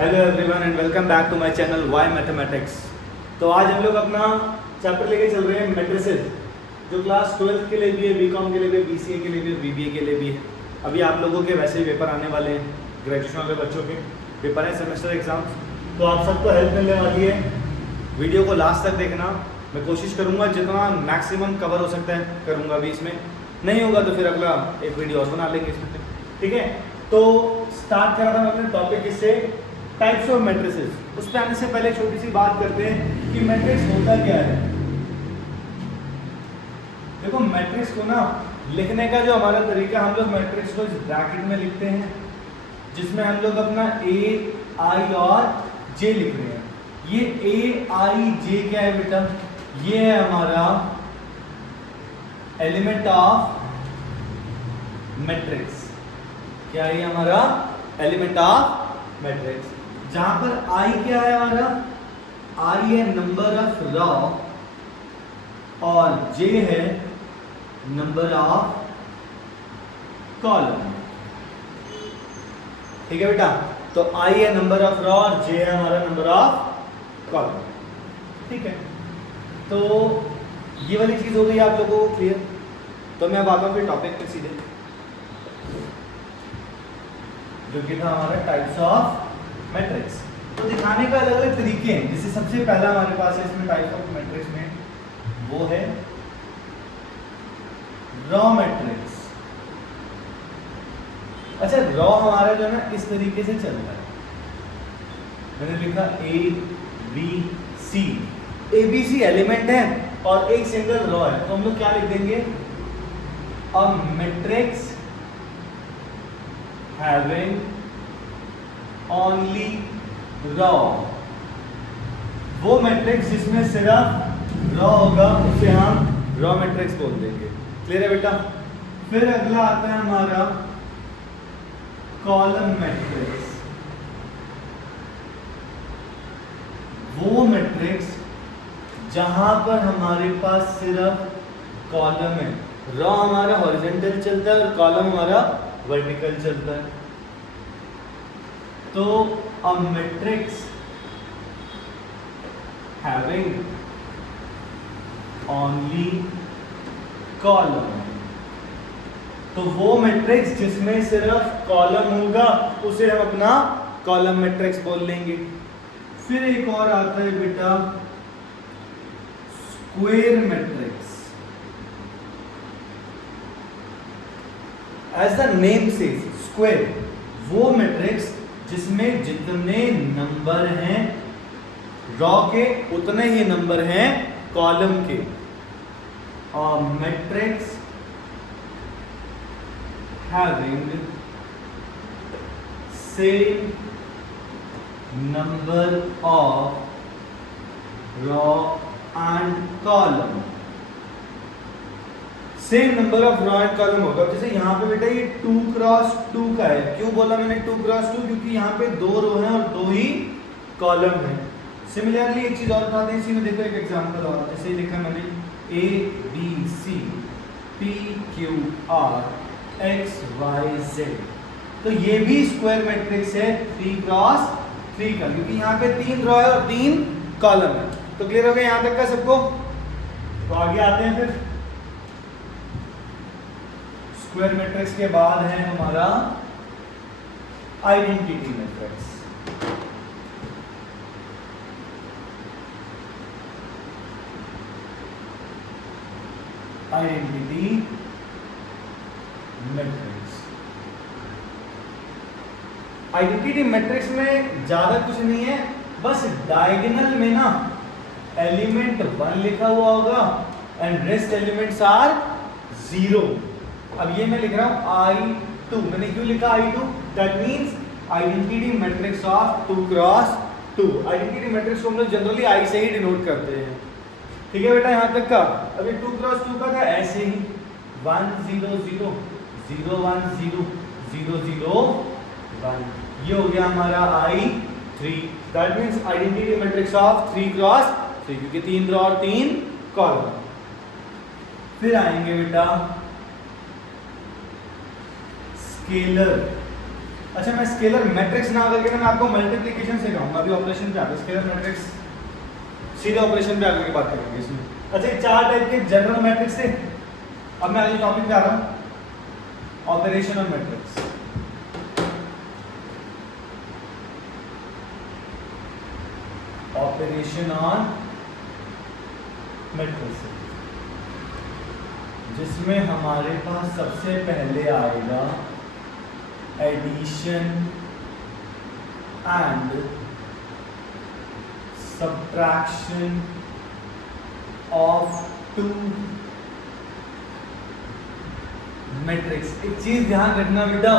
Hello everyone and welcome back to my channel Y mathematics. तो आज हम लोग अपना चैप्टर लेके चल रहे हैं मैट्रिसेस, जो क्लास 12 के लिए भी है, बीकॉम के लिए भी है, बीसीए के लिए भी है, बीबीए के लिए भी है। अभी आप लोगों के वैसे ही पेपर आने वाले हैं, ग्रेजुएशन वाले बच्चों के पेपर हैं, सेमेस्टर एग्जाम्स। तो आप सबको हेल्प मिलने वाली है। वीडियो को लास्ट तक देखना। मैं कोशिश करूँगा जितना मैक्सिमम कवर हो सकता है करूँगा। अभी इसमें नहीं होगा तो फिर अगला एक वीडियो और बना लेंगे इसमें, ठीक है। तो स्टार्ट करा था मैं अपने टॉपिक इससे, टाइप्स ऑफ मैट्रिसेस। उस पर आने से पहले छोटी सी बात करते हैं कि मैट्रिक्स होता क्या है। देखो मैट्रिक्स को ना लिखने का जो हमारा तरीका, हम लोग मैट्रिक्स को इस ब्रैकेट में लिखते हैं जिसमें हम लोग अपना ए, आई और जे लिख रहे हैं। ये ए, आई, जे क्या है बेटा? ये है हमारा एलिमेंट ऑफ मैट्रिक्स। क्या है हमारा एलिमेंट ऑफ मैट्रिक्स? जहां पर आई क्या है हमारा? आई है नंबर ऑफ रॉ और जे है नंबर ऑफ कॉलम। ठीक है बेटा। तो आई है नंबर ऑफ रॉ और जे है हमारा नंबर ऑफ कॉलम। ठीक है, तो ये वाली चीज हो गई आप लोगों को क्लियर। तो मैं अब आता हूं फिर टॉपिक पे सीधे, जो कि था हमारा टाइप्स ऑफ मैट्रिक्स। तो दिखाने का अलग अलग तरीके हैं। जैसे सबसे पहला हमारे पास है इसमें टाइप ऑफ मैट्रिक्स में, वो है रॉ मैट्रिक्स। अच्छा, रॉ हमारा जो है ना इस तरीके से चल रहा है। मैंने लिखा A B C, A B C element है और एक सिंगल रॉ है। तो हम लोग क्या लिख देंगे? A matrix having only raw. वो मैट्रिक्स जिसमें सिर्फ रॉ होगा उसे हम रॉ मैट्रिक्स बोल देंगे। क्लियर है बेटा? फिर अगला आता है हमारा कॉलम मैट्रिक्स। वो मैट्रिक्स जहां पर हमारे पास सिर्फ कॉलम है, रॉ हमारा हॉरिजॉन्टल चलता है और कॉलम हमारा वर्टिकल चलता है। तो a matrix having only column, तो वो मैट्रिक्स जिसमें सिर्फ कॉलम होगा उसे हम अपना कॉलम मैट्रिक्स बोल लेंगे। फिर एक और आता है बेटा square matrix. As the name says square, वो मैट्रिक्स जिसमें जितने नंबर हैं रॉ के उतने ही नंबर हैं कॉलम के। और matrix having same number of raw and column, same number of raw and column होगा। जैसे यहाँ पे बेटा ये 2 क्रॉस 2 का है। क्यों बोला मैंने 2 क्रॉस 2? क्योंकि यहाँ पे 2 रो हैं और 2 ही कॉलम है। सिमिलरली एक चीज और बताते हैं इसी में। देखो एक एग्जांपल और, जैसे लिखा मैंने A B C P Q R X Y Z. तो ये भी स्क्वायर मैट्रिक्स है 3 क्रॉस 3 का, क्योंकि यहाँ पे 3 रो है और 3 कॉलम है। तो क्लियर हो गया यहाँ तक का सबको? तो आगे आते हैं फिर। स्क्वायर मैट्रिक्स के बाद है हमारा identity matrix. Identity matrix, identity matrix में ज्यादा कुछ नहीं है, बस डायगोनल में ना एलिमेंट 1 लिखा हुआ होगा एंड रेस्ट एलिमेंट्स आर 0। अब ये मैं लिख रहा हूं I2। मैंने क्यों लिखा I2? That means identity matrix of 2 cross 2। Identity matrix को हम लोग जनरली I से ही डिनोट करते हैं। ठीक है बेटा, यहां तक का। अभी 2 क्रॉस 2 का था ऐसे ही 1 0 0 0 1 0 0 0 1। ये हो गया हमारा I3। That means identity matrix of 3 cross 3, क्योंकि 3 रो और 3 कॉलम। फिर आएंगे बेटा स्केलर अच्छा मैं स्केलर मैट्रिक्स ना करके मैं आपको मल्टीप्लिकेशन सिखाऊंगा, अभी ऑपरेशन पे आता है। स्केलर मैट्रिक्स सीधे ऑपरेशन पे आकर के बात करेंगे इसमें। अच्छा ये 4 टाइप के जनरल मैट्रिक्स थे। अब मैं अगले टॉपिक पे आ रहा हूँ, operation on matrix. Operation on matrix, जिसमें हमारे पास सबसे पहले आएगा addition and subtraction of two matrix. एक चीज ध्यान रखना बेटा,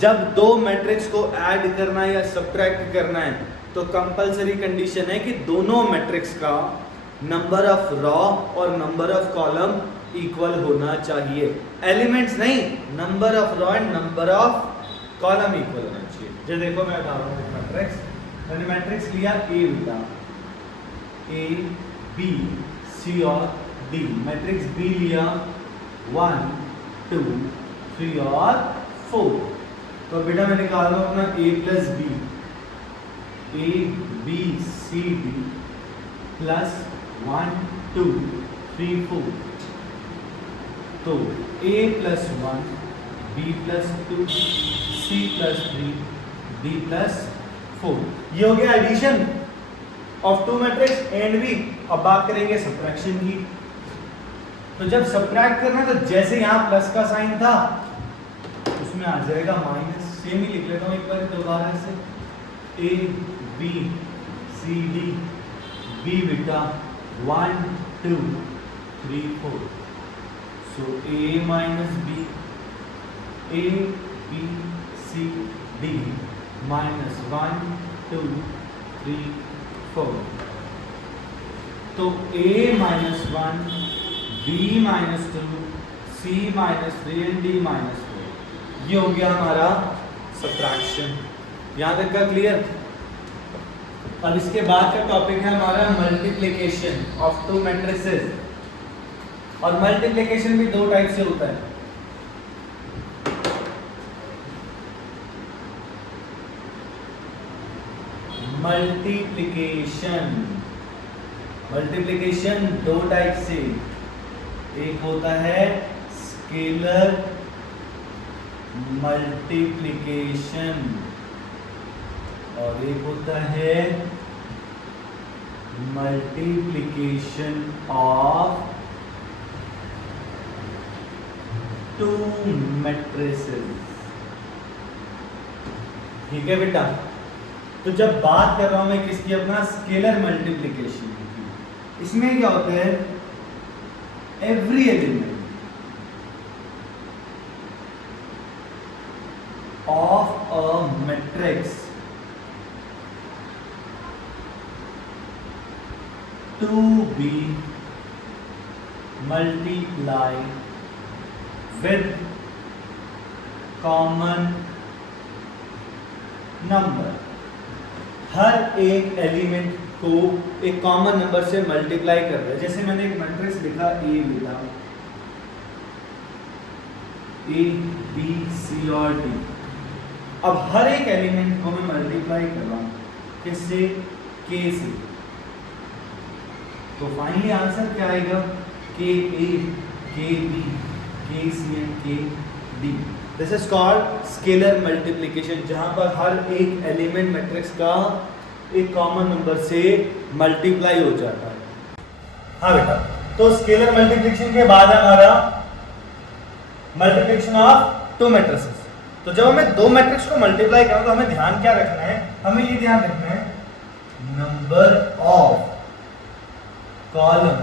जब दो मैट्रिक्स को ऐड करना है या सब्ट्रैक्ट करना है तो कंपलसरी कंडीशन है कि दोनों मैट्रिक्स का नंबर ऑफ रॉ और नंबर ऑफ कॉलम इक्वल होना चाहिए। एलिमेंट्स नहीं, number of raw and number of column equal होना चाहिए। जो देखो मैं बता रहा हूँ मैट्रिक्स, मैंने मैट्रिक्स लिया ए बेटा, ए बी सी और डी। मैट्रिक्स बी लिया 1 2 3 और 4। तो बेटा मैं निकाल रहा हूँ अपना A plus B, A B C D plus 1 2 3 4। तो a plus 1 b plus 2 c plus 3 d plus 4। ये हो गया addition of two matrix and B. अब बात करेंगे सब्ट्रैक्शन की। तो जब सब्ट्रैक्ट करना तो जैसे यहाँ प्लस का साइन था उसमें आ जाएगा माइनस। सेम ही लिख लेता हूँ एक बार दोबारा से, a b c d b बेटा 1 2 3 4। So a minus b, a b c d minus 1 2 3 4। तो a minus 1 b minus 2 c minus 3 and d minus 4। ये हो गया हमारा सब्ट्रैक्शन। यहाँ तक का क्लियर। अब इसके बाद का टॉपिक है हमारा मल्टीप्लिकेशन ऑफ टू मैट्रिसेस। और मल्टीप्लिकेशन भी दो टाइप से होता है। मल्टीप्लिकेशन दो टाइप से, एक होता है स्केलर मल्टीप्लिकेशन और एक होता है मल्टीप्लिकेशन ऑफ टू मैट्रिसेस। ठीक है बेटा। तो जब बात कर रहा हूं मैं किसकी, अपना स्केलर मल्टीप्लिकेशन की, इसमें क्या होता है every element of a matrix to be multiplied with common number। हर एक एलिमेंट को एक कॉमन नंबर से मल्टीप्लाई कर रहा है। जैसे मैंने एक मैट्रिक्स लिखा ए लिखा, ए बी सी और डी। अब हर एक एलिमेंट को मैं मल्टीप्लाई कर रहा हूं किससे, के से। तो फाइनली आंसर क्या आएगा, के ए के बी के सी एंड के D. This is called scalar multiplication, जहां पर हर एक एलिमेंट मैट्रिक्स का एक कॉमन नंबर से मल्टीप्लाई हो जाता है। हाँ बेटा, तो स्केलर मल्टीप्लिकेशन के बाद हमारा मल्टीप्लिकेशन ऑफ टू मैट्रिसेस। तो जब हमें दो मैट्रिक्स को मल्टीप्लाई करना तो हमें ध्यान क्या रखना है, हमें ये ध्यान रखना है number of column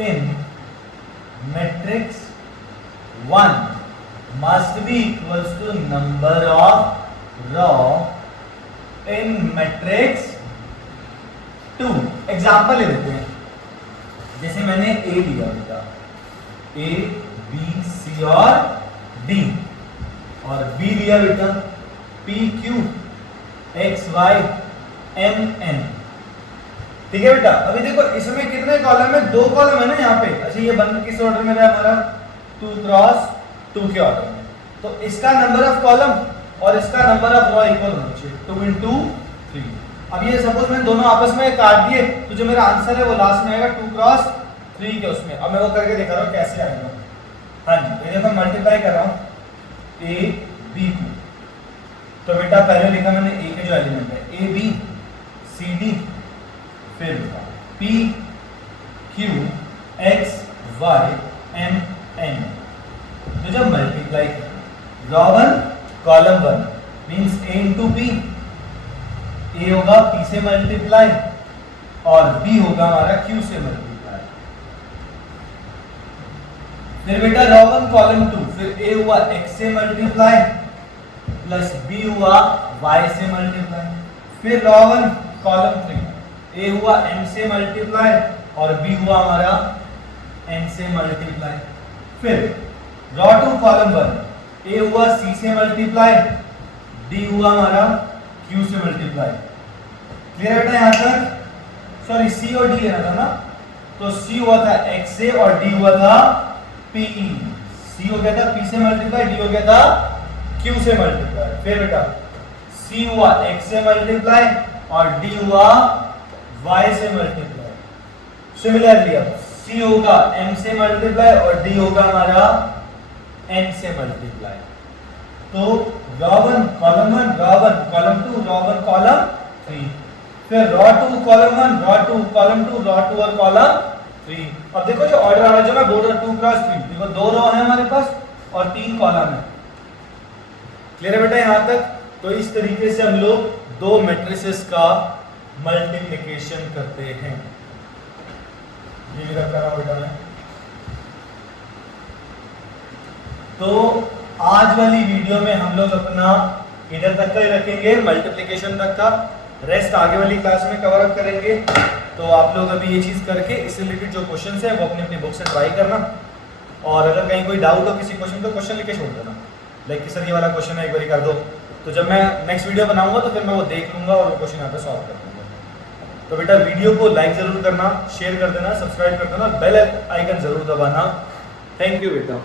in matrix 1 must be equals to number of row in matrix 2। Example ले लेते हैं। जैसे मैंने A लिया बेटा, A B C और D, और B लिया बेटा P Q X Y M N। ठीक है बेटा। अभी देखो इसमें कितने कॉलम है, दो कॉलम है ना यहाँ पे। अच्छा ये बंद किस ऑर्डर में रहा हमारा, 2 क्रॉस 2 के ऑर्डर में। तो इसका नंबर ऑफ कॉलम और इसका नंबर ऑफ रॉ इक्वल होना चाहिए 2 into 3। अब ये सपोज मैंने दोनों आपस में काट दिए तो जो मेरा आंसर है वो लास्ट में आएगा 2 क्रॉस 3 के उसमें। अब मैं वो करके दिखा रहा हूँ कैसे आएगा। हाँ जी, ये देखो मल्टीप्लाई कर रहा हूँ ए बी को। तो बेटा पहले लिखा मैंने ए के जो एलिमेंट है ए बी सी डी, फिर P Q X Y M N. तो जब multiply row 1 column 1 means A into B, A होगा पी से मल्टीप्लाई और बी होगा हमारा क्यू से मल्टीप्लाई। फिर बेटा रॉ 1 कॉलम 2, फिर ए हुआ एक्स से मल्टीप्लाई प्लस बी हुआ वाई से मल्टीप्लाई। फिर रॉ 1 कॉलम 3, ए हुआ एम से मल्टीप्लाई और बी हुआ हमारा एन से मल्टीप्लाई। फिर रॉ 2 कॉलम 1, ए हुआ सी से मल्टीप्लाई, डी हुआ हमारा क्यू से मल्टीप्लाई। क्लियर बेटा यहां तक? सॉरी सी और डी लेना था ना, तो सी हुआ था एक्स से और डी हुआ था पी। सी हो गया था पी से मल्टीप्लाई, डी हो गया था क्यू से मल्टीप्लाई। फिर बेटा सी हुआ एक्स से मल्टीप्लाई और डी हुआ वाई से मल्टीप्लाई। सिमिलरली अब सी होगा एम से मल्टीप्लाई और डी होगा हमारा एन से मल्टीप्लाई। तो raw 1 column 1 raw 1 column 2 raw 1 column 3, फिर raw 2 column 1 raw 2 column 2 raw 2 और कॉलम 3। अब देखो जो ऑर्डर आ रहा है जो मैं बोल रहा 2 क्रॉस 3, देखो 2 रॉ है हमारे पास और 3 कॉलम है। क्लियर है बेटा यहां तक? तो इस तरीके से हम लोग दो मैट्रिसेस का मल्टीप्लिकेशन करते हैं। ये भी रखा रहा बेटा मैं। तो आज वाली वीडियो में हम लोग अपना इधर तक का ही रखेंगे, मल्टीप्लिकेशन तक का। रेस्ट आगे वाली क्लास में कवर अप करेंगे। तो आप लोग अभी ये चीज़ करके इससे रिलेटेड जो क्वेश्चंस है वो अपनी अपनी बुक से ट्राई करना, और अगर कहीं कोई डाउट हो किसी क्वेश्चन तो क्वेश्चन लिखे छोड़ देना, लाइक कि सर ये वाला क्वेश्चन है एक बार कर दो। तो जब मैं नेक्स्ट वीडियो बनाऊंगा तो फिर मैं वो देख लूंगा और वो क्वेश्चन यहाँ पे सॉल्व कर दूंगा। तो बेटा वीडियो को लाइक जरूर करना, शेयर कर देना, सब्सक्राइब कर देना, बेल आइकन जरूर दबाना। थैंक यू बेटा।